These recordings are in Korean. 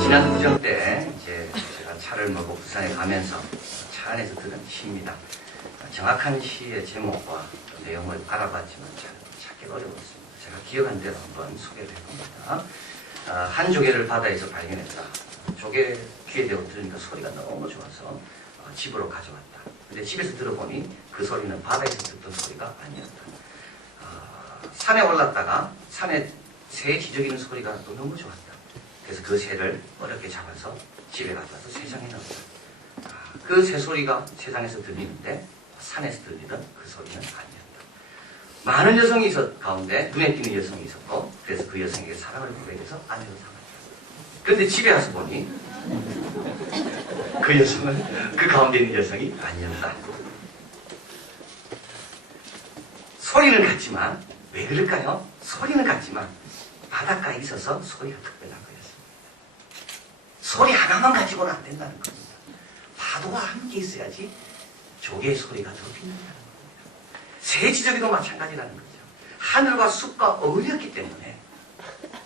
지난 구정 때 이제 제가 차를 몰고 부산에 가면서 차 안에서 들은 시입니다. 정확한 시의 제목과 내용을 알아봤지만 잘 찾기 어려웠습니다. 제가 기억한 대로 한번 소개를 해봅니다. 한 조개를 바다에서 발견했다. 조개 귀에 대고 들으니까 소리가 너무 좋아서 집으로 가져왔다. 근데 집에서 들어보니 그 소리는 바다에서 듣던 소리가 아니었다. 산에 올랐다가 산에 새 지저귀는 소리가 또 너무 좋았다. 그래서 그 새를 어렵게 잡아서 집에 가져와서 세상에 넣었다. 그 새 소리가 세상에서 들리는데 산에서 들리던 그 소리는 아니었다. 많은 여성이 있었 가운데 눈에 띄는 여성이 있었고 그래서 그 여성에게 사랑을 고백해서 아내로 삼았다. 그런데 집에 와서 보니 그 여성은 그 가운데 있는 여성이 아니었다. 소리는 같지만 왜 그럴까요? 소리는 같지만 바닷가에 있어서 소리가 특별한 거였습니다. 소리 하나만 가지고는 안 된다는 겁니다. 파도와 함께 있어야지 조개의 소리가 더 빛난다는 겁니다. 새 지저귀도 마찬가지라는 거죠. 하늘과 숲과 어울렸기 때문에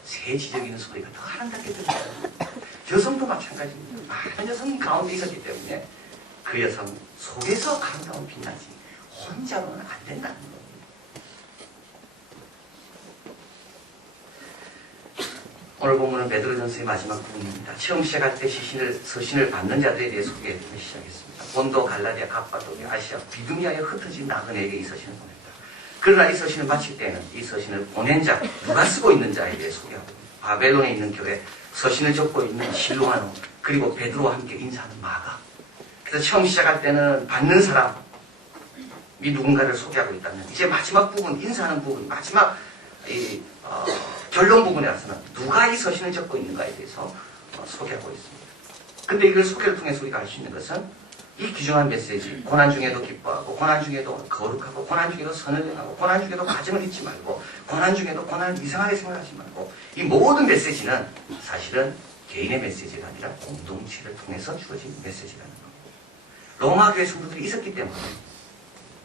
새 지저귀는 소리가 더 아름답게 들립니다. 여성도 마찬가지입니다. 많은 여성이 가운데 있었기 때문에 그 여성 속에서 아름다운 빛나지 혼자로는 안 된다는 겁니다. 오늘 본문은 베드로전서의 마지막 부분입니다. 처음 시작할 때 서신을 받는 자들에 대해 소개해 시작했습니다. 본도, 갈라디아, 갑바도기아, 아시아, 비두니아에 흩어진 나그네에게 이 서신을 보냈다. 그러나 이 서신을 마칠 때는 이 서신을 보낸 자, 누가 쓰고 있는 자에 대해 소개하고 바벨론에 있는 교회, 서신을 적고 있는 실로아노, 그리고 베드로와 함께 인사하는 마가. 그래서 처음 시작할 때는 받는 사람이 누군가를 소개하고 있다면 이제 마지막 부분, 인사하는 부분, 마지막 결론 부분에 와서는 누가 이 서신을 적고 있는가에 대해서 소개하고 있습니다. 근데 이걸 소개를 통해서 우리가 알 수 있는 것은 이 귀중한 메시지, 고난 중에도 기뻐하고 고난 중에도 거룩하고 고난 중에도 선을 행하고 고난 중에도 과정을 잊지 말고 고난 중에도 고난을 이상하게 생각하지 말고 이 모든 메시지는 사실은 개인의 메시지가 아니라 공동체를 통해서 주어진 메시지라는 겁니다. 로마 교회 성도들이 있었기 때문에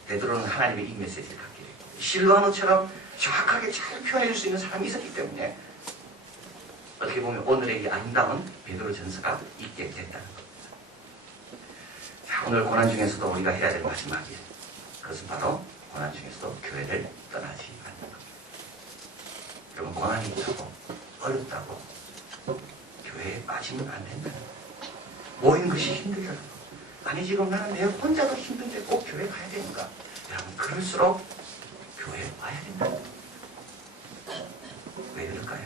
베드로는 하나님의 이 메시지를 갖게 됐고 실로아노처럼 정확하게 잘 표현해 줄 수 있는 사람이 있었기 때문에 어떻게 보면 오늘의 이 아름다운 베드로 전서가 있게 됐다는 겁니다. 자, 오늘 고난 중에서도 우리가 해야 될 마지막 일, 그것은 바로 고난 중에서도 교회를 떠나지 않는 겁니다. 여러분, 고난이 있다고 어렵다고 교회에 빠지면 안 된다는 겁니다. 모이는 것이 힘들다는 겁니다. 아니 지금 나는 내 혼자도 힘든데 꼭 교회 가야 되는가? 여러분, 그럴수록 교회에 와야 된다는 겁니다. 왜 그럴까요?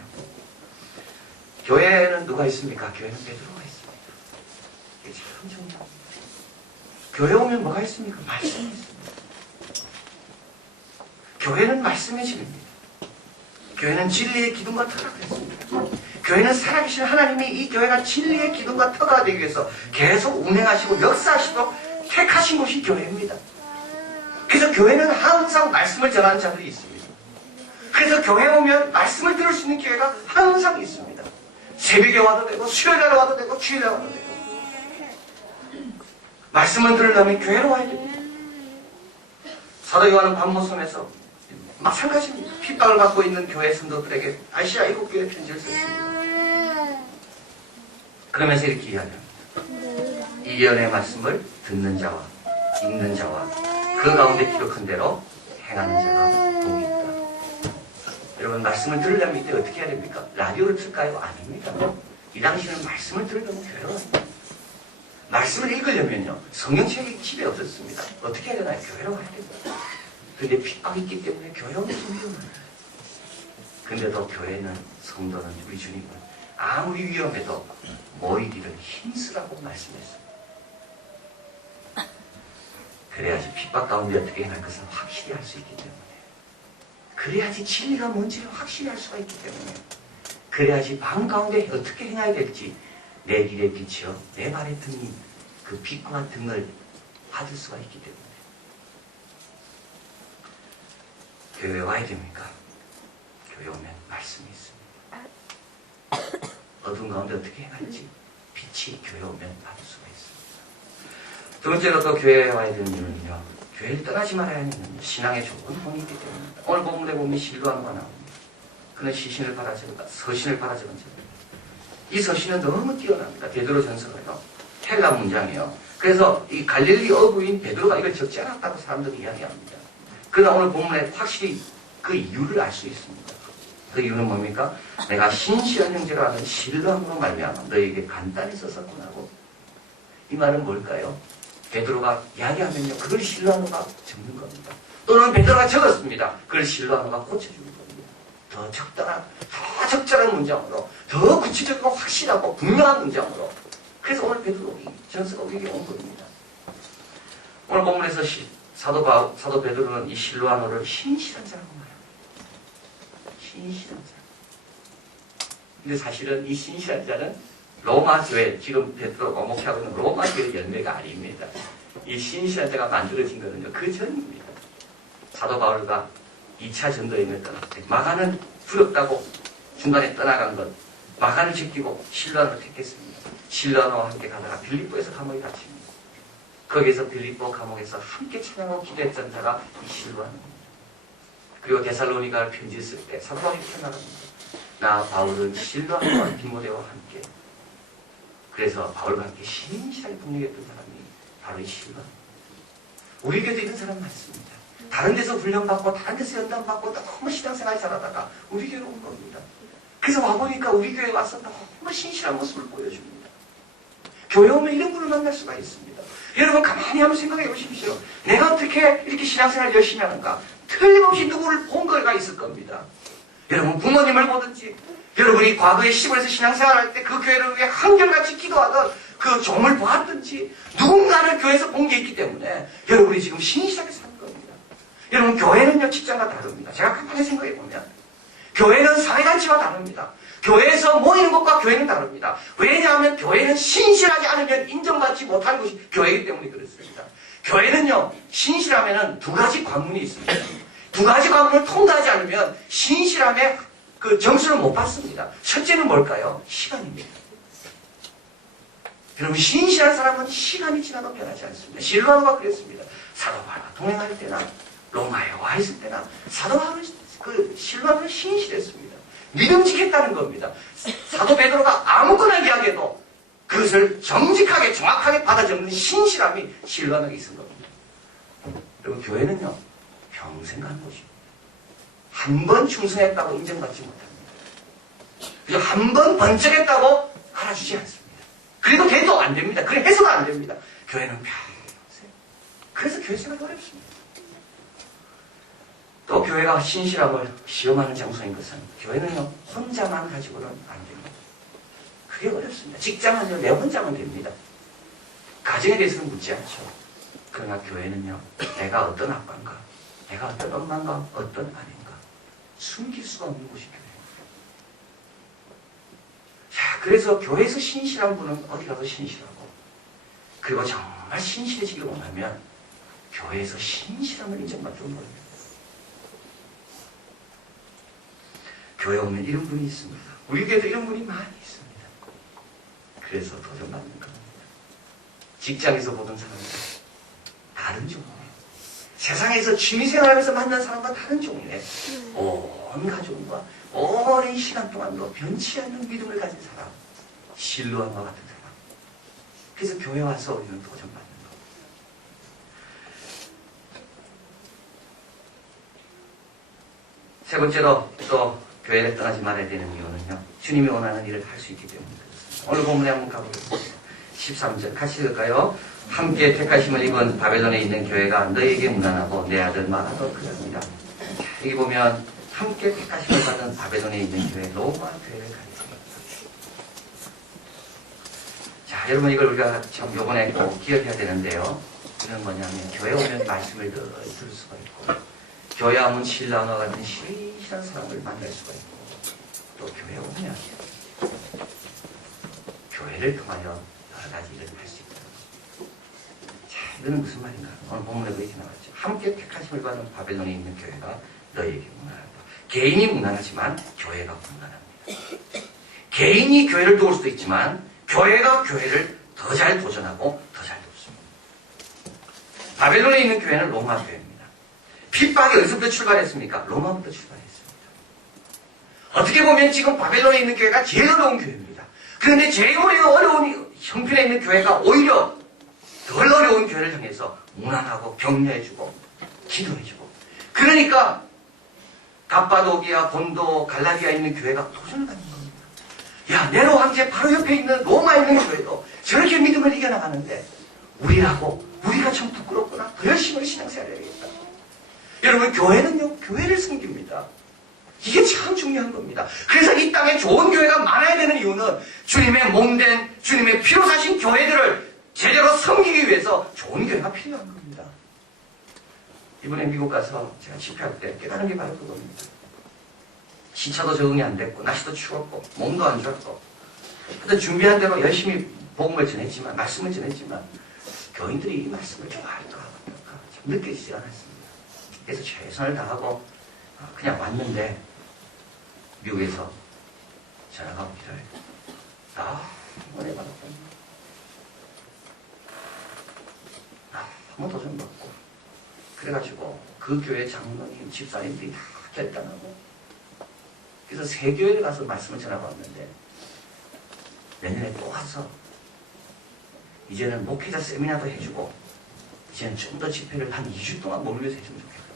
교회는 누가 있습니까? 교회는 베드로가 있습니다. 이게 참 중요합니다. 교회 오면 뭐가 있습니까? 말씀이 있습니다. 교회는 말씀의 집입니다. 교회는 진리의 기둥과 터가 됐습니다. 교회는 살아계신 하나님이 이 교회가 진리의 기둥과 터가 되기 위해서 계속 운행하시고 역사하시도록 택하신 곳이 교회입니다. 그래서 교회는 항상 말씀을 전하는 자들이 있습니다. 그래서 교회 오면 말씀을 들을 수 있는 기회가 항상 있습니다. 새벽에 와도 되고 수요일에 와도 되고 주일에 와도 되고 말씀을 들으려면 교회로 와야 됩니다. 사도 요한은 반모섬에서 마찬가지입니다. 핍박을 받고 있는 교회 성도들에게 아시아 7교회 편지를 썼습니다. 그러면서 이렇게 이야기합니다. 이 예언의 말씀을 듣는 자와 읽는 자와 그 가운데 기록한 대로 행하는 자가 복이 있다. 여러분, 말씀을 들으려면 이때 어떻게 해야 됩니까? 라디오를 틀까요? 아닙니다. 이 당시에는 말씀을 들으려면 교회로 갑니다. 말씀을 읽으려면요, 성경책이 집에 없었습니다. 어떻게 해야 되나요? 교회로 가야 됩니다. 그런데 핍박이 있기 때문에 교회 오는 게 위험해요. 근데도 교회는, 성도는, 우리 주님은 아무리 위험해도 모이기를 힘쓰라고 말씀했습니다. 그래야지 핍박 가운데 어떻게 행할 것을 확실히 알 수 있기 때문에, 그래야지 진리가 뭔지를 확실히 알 수가 있기 때문에, 그래야지 밤 가운데 어떻게 행해야 될지 내 길의 빛이요 내 발의 등인 그 빛과 등을 받을 수가 있기 때문에 교회에 와야 됩니까? 교회 오면 말씀이 있습니다. 어두운 가운데 어떻게 행할지 빛이 교회 오면 받을 수가 있습니다. 두 번째로 또 교회에 와야 되는 이유는요, 교회를 떠나지 말아야 하는 신앙의 좋은 본이 있기 때문입니다. 오늘 본문에 보면 실로아노가 나옵니다. 그는 서신을 받아 적은 자입니다. 이 서신은 너무 뛰어납니다. 베드로전서가요. 헬라 문장이에요. 그래서 이 갈릴리 어부인 베드로가 이걸 적지 않았다고 사람들이 이야기합니다. 그러나 오늘 본문에 확실히 그 이유를 알 수 있습니다. 그 이유는 뭡니까? 내가 신실한 형제라 하는 신뢰함으로 말미암아 너에게 간단히 썼었구나고. 이 말은 뭘까요? 베드로가 이야기하면요, 그걸 신뢰함으로가 적는 겁니다. 또는 베드로가 적었습니다. 그걸 신뢰함으로가 고쳐주는 겁니다. 더 적절한 문장으로, 더 구체적이고 확실하고 분명한 문장으로. 그래서 오늘 베드로 전서가 우리에게 온 겁니다. 오늘 본문에서 사도 베드로는 이 실로아노를 신실한 자라고 말합니다. 신실한 자. 근데 사실은 이 신실한 자는 로마 교회, 지금 베드로가 목회하고 있는 로마 교회 열매가 아닙니다. 이 신실한 자가 만들어진 거는요, 그 전입니다. 사도 바울과 2차 전도 여행을 떠날 때 마가는 두렵다고 중간에 떠나간 것, 마가를 지키고 실로아노를 택했습니다. 실로아노와 함께 가다가 빌립보에서 감옥에 갇힙니다. 거기에서 빌립보 감옥에서 함께 찬양하고 기도했던 자가 이 실로아노입니다. 그리고 데살로니가를 편지 쓸 때 사도 바울이 이렇게 말합니다. 나 바울은 실로아노와 디모데와 함께, 그래서 바울과 함께 신실하게 동력했던 사람이 바로 이 실로아노. 우리 교회도 이런 사람 많습니다. 다른 데서 훈련받고 다른 데서 연단받고 너무 신앙생활 잘하다가 우리 교회로 온 겁니다. 그래서 와보니까 우리 교회에 와서 너무 신실한 모습을 보여줍니다. 교회 오면 이런 분을 만날 수가 있습니다. 여러분 가만히 한번 생각해 보십시오. 내가 어떻게 이렇게 신앙생활 열심히 하는가? 틀림없이 누구를 본 거가 있을 겁니다. 여러분 부모님을 보든지, 여러분이 과거에 시골에서 신앙생활할 때 그 교회를 위해 한결같이 기도하던 그 종을 보았든지, 누군가를 교회에서 본 게 있기 때문에 여러분이 지금 신실하게 사는 겁니다. 여러분 교회는요, 직장과 다릅니다. 제가 가만히 생각해 보면 교회는 사회단체와 다릅니다. 교회에서 모이는 것과 교회는 다릅니다. 왜냐하면 교회는 신실하지 않으면 인정받지 못하는 것이 교회이기 때문에 그렇습니다. 교회는요, 신실하면은 두 가지 관문이 있습니다. 두 가지 관문을 통과하지 않으면 신실함의 그 점수를 못 받습니다. 첫째는 뭘까요? 시간입니다. 여러분, 신실한 사람은 시간이 지나도 변하지 않습니다. 실로아노가 그랬습니다. 사도 바울과 동행할 때나 로마에 와 있을 때나 사도 바울은 실로아노는 신실했습니다. 믿음직했다는 겁니다. 사도 베드로가 아무거나 이야기해도 그것을 정직하게 정확하게 받아 적는 신실함이 실로아노에 있은 겁니다. 그리고 교회는요, 평생 가는 곳입니다. 한 번 충성했다고 인정받지 못합니다. 그리고 한 번 번쩍했다고 알아주지 않습니다. 그래도 돼도 안 됩니다. 그래 해서도 안 됩니다. 교회는 평생. 그래서 교회 생활이 어렵습니다. 또 교회가 신실함을 시험하는 장소인 것은, 교회는요, 혼자만 가지고는 안 됩니다. 그게 어렵습니다. 직장은요, 내 혼자만 됩니다. 가정에 대해서는 묻지 않죠. 그러나 교회는요, 내가 어떤 아빠인가, 내가 어떤 엄마인가, 어떤 아닌가, 숨길 수가 없는 곳이 교회입니다. 자, 그래서 교회에서 신실한 분은 어디 가서 신실하고, 그리고 정말 신실해지기를 원하면 교회에서 신실함을 인정받도록 노력합니다. 교회 오면 이런 분이 있습니다. 우리 교회도 이런 분이 많이 있습니다. 그래서 도전받는 겁니다. 직장에서 보던 사람들 다른 종이네. 세상에서 취미생활하면서 만난 사람과 다른 종이네. 온 가족과 오랜 시간 동안도 변치 않는 믿음을 가진 사람, 실로아노와 같은 사람. 그래서 교회 와서 우리는 도전받는 겁니다. 세 번째로 또 교회를 떠나지 말아야 되는 이유는요, 주님이 원하는 일을 할 수 있기 때문에 그렇습니다. 오늘 본문에 한번 가보겠습니다. 13절 같이 읽을까요? 함께 택하심을 입은 바벨론에 있는 교회가 너에게 문안하고 내 아들 말하도 그럽니다. 여기 보면 함께 택하심을 받은 바벨론에 있는 교회, 로마 교회를 가리킵니다. 자, 여러분 이걸 우리가 참 요번에 꼭 기억해야 되는데요. 이건 뭐냐면 교회 오면 말씀을 늘 들을 수가 있고, 교회 오면 실로아노와 같은 신실한 사람을 만날 수가 있고, 또 교회 오면 교회를 통하여 여러 가지 일을 할 수 있다. 자, 이거는 무슨 말인가? 오늘 본문에 그렇게 나왔죠. 함께 택하심을 받은 바벨론에 있는 교회가 너에게 문안한다. 개인이 문안하지만 교회가 문안합니다. 개인이 교회를 도울 수도 있지만 교회가 교회를 더 잘 도전하고 더 잘 돕습니다. 바벨론에 있는 교회는 로마 교회입니다. 핍박이 어디서부터 출발했습니까? 로마부터 출발했습니다. 어떻게 보면 지금 바벨론에 있는 교회가 제일 어려운 교회입니다. 그런데 제일 어려운 형편에 있는 교회가 오히려 덜 어려운 교회를 향해서 문안하고 격려해주고 기도해주고, 그러니까 갑바도기아, 본도, 갈라디아에 있는 교회가 도전을 갖는 겁니다. 야, 네로 황제 바로 옆에 있는 로마에 있는 교회도 저렇게 믿음을 이겨나가는데 우리가 참 부끄럽구나. 더 열심히 신앙생활을 해야겠다. 여러분, 교회는요, 교회를 섬깁니다. 이게 참 중요한 겁니다. 그래서 이 땅에 좋은 교회가 많아야 되는 이유는 주님의 몸된, 주님의 피로 사신 교회들을 제대로 섬기기 위해서 좋은 교회가 필요한 겁니다. 이번에 미국 가서 제가 집회할 때 깨달은 게 바로 그겁니다. 시차도 적응이 안 됐고, 날씨도 추웠고, 몸도 안 좋았고, 근데 준비한 대로 열심히 복음을 전했지만, 말씀을 전했지만, 교인들이 이 말씀을 좋아할까, 참 느껴지지 않았습니다. 그래서 최선을 다하고, 그냥 왔는데, 미국에서 전화가 오기를, 은혜 받았다. 한번 도전 받고, 그래가지고, 그 교회 장로님, 집사님들이 다 결단하고, 그래서 새 교회를 가서 말씀을 전하고 왔는데, 내년에 또 와서, 이제는 목회자 세미나도 해주고, 이제는 좀 더 집회를 한 2주 동안 머물면서 해주면 좋겠다.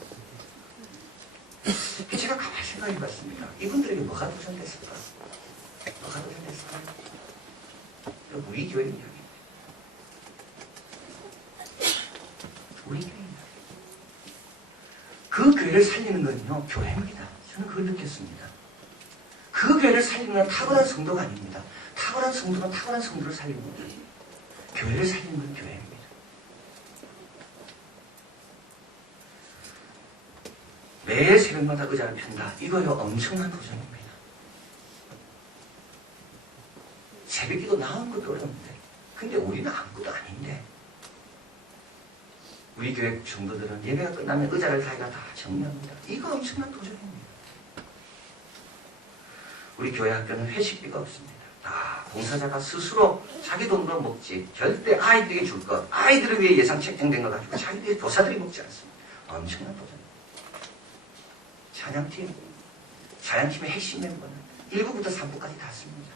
제가 가만히 생각해 봤습니다. 이분들에게 뭐가 도전됐을까? 뭐가 도전됐을까요? 우리 교회 이야기입니다. 우리 교회 이야기. 그 교회를 살리는 건요, 교회입니다. 저는 그걸 느꼈습니다. 그 교회를 살리는 건 탁월한 성도가 아닙니다. 탁월한 성도는 탁월한 성도를 살리는 거예요. 교회를 살리는 건 교회입니다. 매일 새벽마다 의자를 편다. 이거요, 엄청난 도전입니다. 새벽기도 나은 것도 어려운데, 근데 우리는 아무것도 아닌데, 우리 교회 성도들은 예배가 끝나면 의자를 자기가 다 정리합니다. 이거 엄청난 도전입니다. 우리 교회 학교는 회식비가 없습니다. 다 봉사자가 스스로 자기 돈으로 먹지, 절대 아이들에게 줄 것, 아이들을 위해 예상 책정된 거 가지고 자기들이 교사들이 먹지 않습니다. 엄청난 도전입니다. 찬양팀의 핵심 멤버는 1부부터 3부까지 다 씁니다.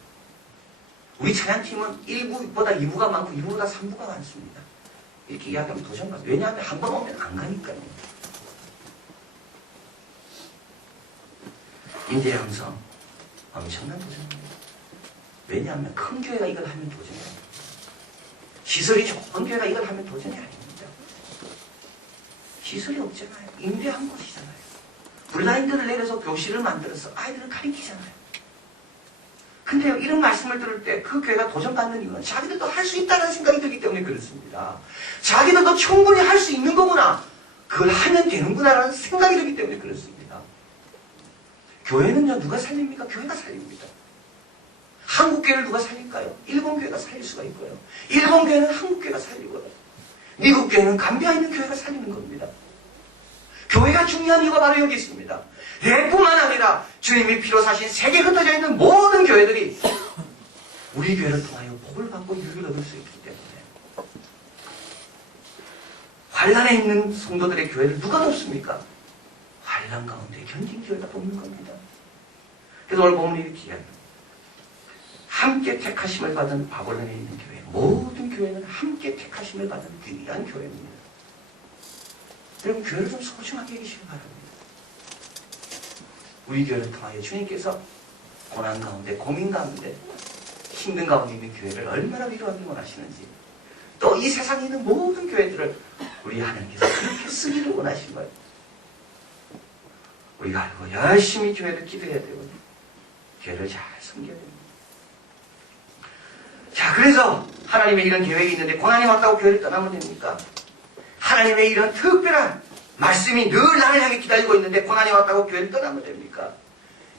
우리 찬양팀은 1부보다 2부가 많고 2부보다 3부가 많습니다. 이렇게 이야기하면 도전받아요. 왜냐하면 한 번 오면 안 가니까요. 인재 양성, 엄청난 도전입니다. 왜냐하면 큰 교회가 이걸 하면 도전이 아닙니다. 시설이 좋은 교회가 이걸 하면 도전이 아닙니다. 시설이 없잖아요. 임대한 곳이잖아요. 블라인드를 내려서 교실을 만들어서 아이들을 가르치잖아요. 근데요, 이런 말씀을 들을 때 그 교회가 도전받는 이유는 자기들도 할 수 있다는 생각이 들기 때문에 그렇습니다. 자기들도 충분히 할 수 있는 거구나. 그걸 하면 되는구나라는 생각이 들기 때문에 그렇습니다. 교회는요, 누가 살립니까? 교회가 살립니다. 한국 교회를 누가 살릴까요? 일본 교회가 살릴 수가 있고요. 일본 교회는 한국 교회가 살리고요. 미국 교회는 감비아에 있는 교회가 살리는 겁니다. 교회가 중요한 이유가 바로 여기 있습니다. 내뿐만 아니라 주님이 피로 사신 세계에 흩어져 있는 모든 교회들이 우리 교회를 통하여 복을 받고 유익을 얻을 수 있기 때문에, 환란에 있는 성도들의 교회를 누가 돕습니까? 환란 가운데 견딘 교회가 돕는 겁니다. 그래서 오늘 보면 이렇게 이야기합니다. 함께 택하심을 받은 바벨론에 있는 교회, 모든 교회는 함께 택하심을 받은 귀한 교회입니다. 여러분, 교회를 좀 소중하게 여기시기 바랍니다. 우리 교회를 통하여 주님께서 고난 가운데, 고민 가운데, 힘든 가운데 있는 교회를 얼마나 위로하기 원하시는지, 또 이 세상에 있는 모든 교회들을 우리 하나님께서 그렇게 쓰기를 원하신 거예요. 우리가 알고 열심히 교회를 기도해야 되고, 교회를 잘 섬겨야 됩니다. 자, 그래서 하나님의 이런 계획이 있는데 고난이 왔다고 교회를 떠나면 됩니까? 하나님의 이런 특별한 말씀이 늘 나를 향해 기다리고 있는데 고난이 왔다고 교회를 떠나면 됩니까?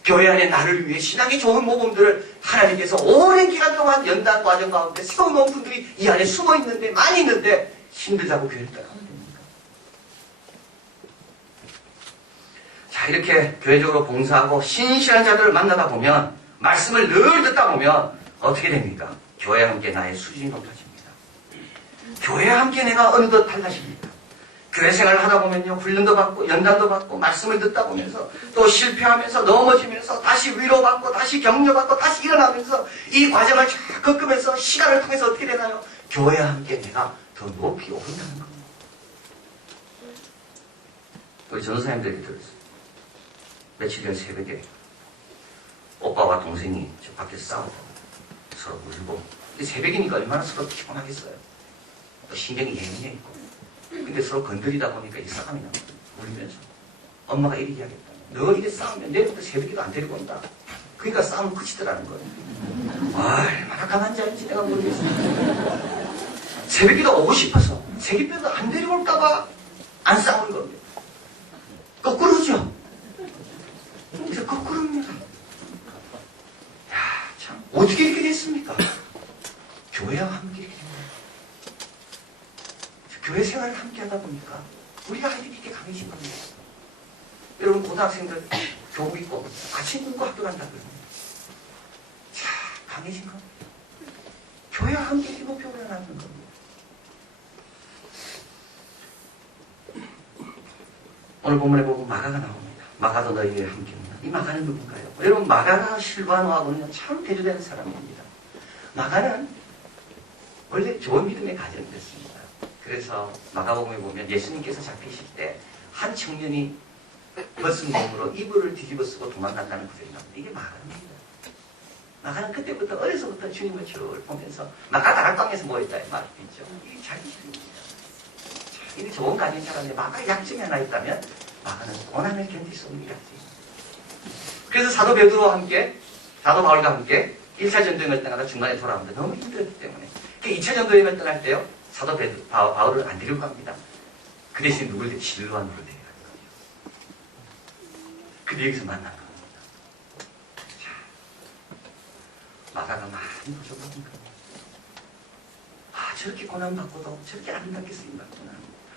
교회 안에 나를 위해 신앙이 좋은 모범들을 하나님께서 오랜 기간 동안 연단 과정 가운데 세워놓은 분들이 이 안에 숨어 있는데, 많이 있는데 힘들다고 교회를 떠나면 됩니까? 자, 이렇게 교회적으로 봉사하고 신실한 자들을 만나다 보면, 말씀을 늘 듣다 보면 어떻게 됩니까? 교회와 함께 나의 수준이 높아집니다. 교회와 함께 내가 어느덧 달라집니다. 교회 생활을 하다 보면요, 훈련도 받고 연단도 받고 말씀을 듣다 보면서 또 실패하면서 넘어지면서 다시 위로받고 다시 격려받고 다시 일어나면서 이 과정을 쫙 겪으면서 시간을 통해서 어떻게 되나요? 교회와 함께 내가 더 높이 오른다는 겁니다. 우리 전도사님들이 들었어요. 며칠 전 새벽에 오빠와 동생이 저 밖에서 싸웠다고 서로 울고, 근데 새벽이니까 얼마나 서로 피곤하겠어요. 또 신경이 예민해 있고, 근데 서로 건드리다 보니까 이 싸움이 나거든요. 울면서 엄마가 이렇게 이야기했다. 너 이래 싸우면 내일부터 새벽에도 안 데리고 온다. 그러니까 싸움은 끝이더라는 거예요. 얼마나 강한 자인지 내가 모르겠어요. 새벽에도 오고 싶어서 새벽에도 안 데리고 올까봐 안 싸우는 겁니다. 거꾸로죠. 그래서 거꾸로입니다. 야, 참 어떻게 이렇게 됐습니까? 교회와 함께 이렇게 됩니다. 교회 생활을 함께 하다 보니까 우리가 아이들이 이렇게 강해진 겁니다. 여러분 고등학생들 교복 입고 같이 공부학교 간다 그러면 자, 강해진 겁니다. 교회와 함께 이렇게 높이 올라가는 겁니다. 오늘 본문에 보면 마가가 나옵니다. 마가도 너희와 함께 있다. 이 마가는 누군가요? 여러분 마가가 실바노하고는 참 대조되는 사람입니다. 마가는 원래 좋은 믿음의 가정이 됐습니다. 그래서 마가복음에 보면 예수님께서 잡히실 때 한 청년이 벗은 몸으로 이불을 뒤집어 쓰고 도망간다는 구절이 나옵니다. 이게 마가입니다. 마가는 그때부터 어려서부터 주님을 쭉 보면서 마가 다락방에서 모였다 이 말이 있죠. 이게 자기 주입니다. 이게 좋은 가진 사람인데 마가의 약점이 하나 있다면 마가는 고난을 견딜 수 없는 약점입니다. 그래서 사도 베드로와 함께 사도 바울과 함께 1차 전도여행을 떠나다 중간에 돌아오는데 너무 힘들었기 때문에 2차 전도여행을 떠날 때요 사도 바울을 안 데리고 갑니다. 그 대신 누굴 실로암으로 데려가는 거예요. 근데 여기서 만난 겁니다. 자, 마가가 많이 부족한 겁니다. 아, 저렇게 고난받고도 저렇게 아름답게 쓰임받구나.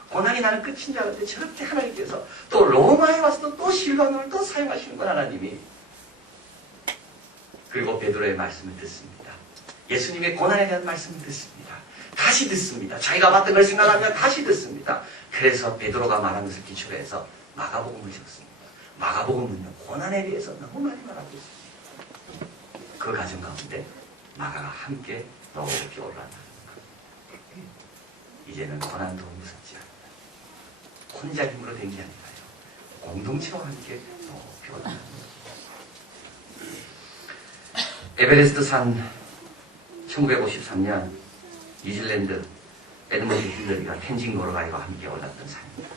고난이 나는 끝인 줄 알았는데 저렇게 하나님께서 또 로마에 와서도 또 실로암을 또 사용하시는구나 하나님이. 그리고 베드로의 말씀을 듣습니다. 예수님의 고난에 대한 말씀을 듣습니다. 다시 듣습니다. 자기가 봤던 걸 생각하면 다시 듣습니다. 그래서 베드로가 말한 것을 기초로 해서 마가복음을 적습니다. 마가복음은요, 고난에 대해서 너무 많이 말하고 있습니다. 그 과정 가운데 마가가 함께 높이 올라간다는 것. 이제는 고난도 무섭지 않다. 혼자 힘으로 된 게 아니라요. 공동체와 함께 높이 올라간다는 것. 에베레스트 산 1953년 뉴질랜드 에드먼드 힐러리가 텐징 노르가이와 함께 올랐던 산입니다.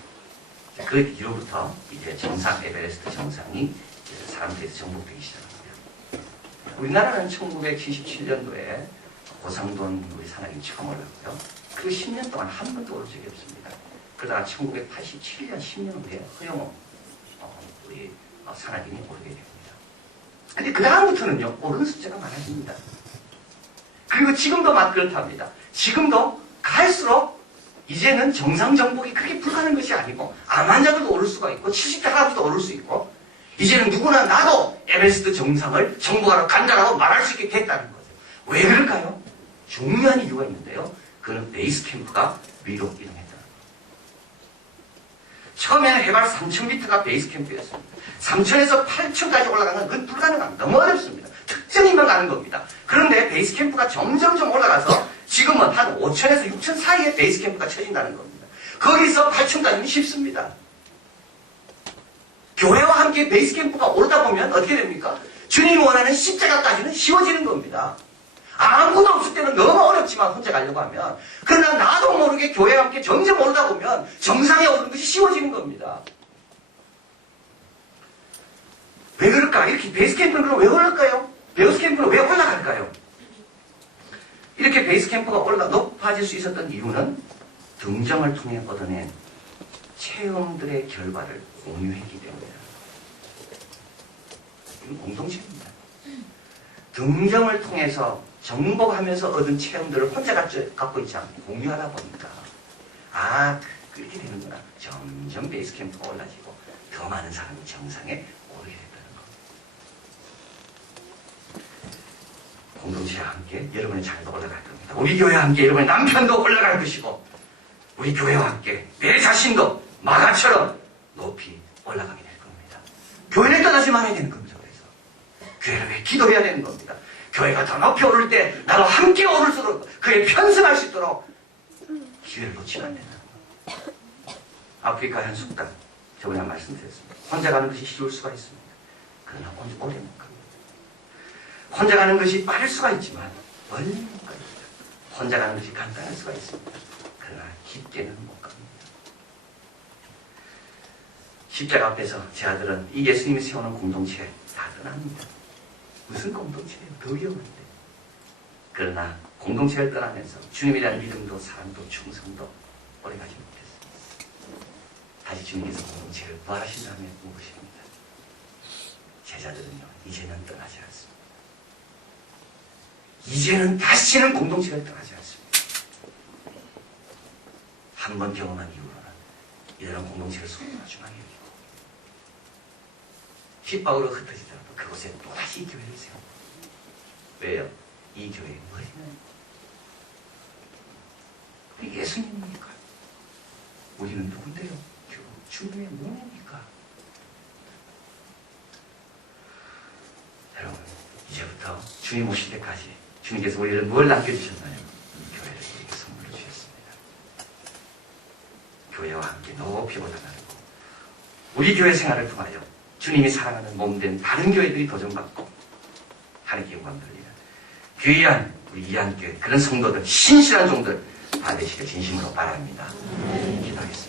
그 뒤로부터 이제 정상 에베레스트 정상이 사람들에서 정복되기 시작합니다. 우리나라는 1977년도에 고상돈 우리 산악인 처음 올랐고요. 그 10년 동안 한 번도 오른 적이 없습니다. 그러다가 1987년 10년 후에 허영호 우리 산악인이 오르게 됩니다. 근데 그 다음부터는요 오르는 숫자가 많아집니다. 그리고 지금도 그렇답니다. 지금도 갈수록 이제는 정상 정복이 그렇게 불가능한 것이 아니고 암 환자들도 오를 수가 있고 70대 할아버지도 오를 수 있고 이제는 누구나 나도 에베레스트 정상을 정복하러 간다라고 말할 수 있게 됐다는 거죠. 왜 그럴까요? 중요한 이유가 있는데요. 그는 베이스 캠프가 위로 이동했다는 거예요. 처음에는 해발 3,000m가 베이스 캠프였습니다. 3,000에서 8,000까지 올라가는 건 그건 불가능합니다. 너무 어렵습니다. 특정인만 가는 겁니다. 그런데 베이스 캠프가 점점점 올라가서 지금은 한 5,000에서 6,000 사이에 베이스 캠프가 쳐진다는 겁니다. 거기서 8,000까지는 쉽습니다. 교회와 함께 베이스 캠프가 오르다 보면 어떻게 됩니까? 주님이 원하는 십자가까지는 쉬워지는 겁니다. 아무도 없을 때는 너무 어렵지만 혼자 가려고 하면 그러나 나도 모르게 교회와 함께 점점 오르다 보면 정상에 오르는 것이 쉬워지는 겁니다. 왜 그럴까? 이렇게 베이스 캠프는 그럼 왜 올라갈까요? 베이스 캠프는 왜 올라갈까요? 이렇게 베이스 캠프가 높아질 수 있었던 이유는 등정을 통해 얻어낸 체험들의 결과를 공유했기 때문이에요. 이건 공동체입니다. 등정을 통해서 정복하면서 얻은 체험들을 혼자 갖고 있지 않고 공유하다 보니까 그렇게 되는구나. 점점 베이스 캠프가 올라지고 더 많은 사람이 정상에 오르게 됐다는 겁니다. 공동체와 함께 여러분의 자녀도 올라갈 겁니다. 우리 교회와 함께 여러분의 남편도 올라갈 것이고 우리 교회와 함께 내 자신도 마가처럼 높이 올라가게 될 겁니다. 교회를 떠나지 말아야 되는 겁니다. 그래서 교회를 왜 기도해야 되는 겁니다. 교회가 더 높이 오를 때 나도 함께 오를수록 그에 편승할 수 있도록 기회를 놓치면 안 된다는 겁니다. 아프리카 한 숙당 저번에 한 말씀드렸습니다. 혼자 가는 것이 쉬울 수가 있습니다. 그러나 오래 못 갑니다. 혼자 가는 것이 빠를 수가 있지만 멀리 못 갑니다. 혼자 가는 것이 간단할 수가 있습니다. 그러나 깊게는 못 갑니다. 십자가 앞에서 제 아들은 이 예수님이 세우는 공동체에 다 떠납니다. 무슨 공동체예요? 더 위험한데. 그러나 공동체를 떠나면서 주님이라는 믿음도 사랑도 충성도 오래가지 못했습니다. 다시 주님께서 공동체를 부활하신다면 무엇입니다? 제자들은요, 이제는 떠나지 않습니다. 이제는 다시는 공동체를 떠나지 않습니다. 한 번 경험한 이후로는 이들은 공동체를 소중하게 여기고 핍박으로 흩어지더라도 그곳에 또다시 교회를 세우고. 왜요? 이 교회의 머리는 우리 예수님입니까? 우리는 누군데요? 주님의 몸입니까? 여러분, 이제부터 주님 오실 때까지 주님께서 우리를 뭘 남겨주셨나요? 교회를 우리에게 선물로 주셨습니다. 교회와 함께 높이 올라가고 우리 교회 생활을 통하여 주님이 사랑하는 몸된 다른 교회들이 도전받고 하나님께 영광 돌리는 귀한 우리 이한교회 그런 성도들, 신실한 종들 다 되시길 진심으로 바랍니다. 기도하겠습니다.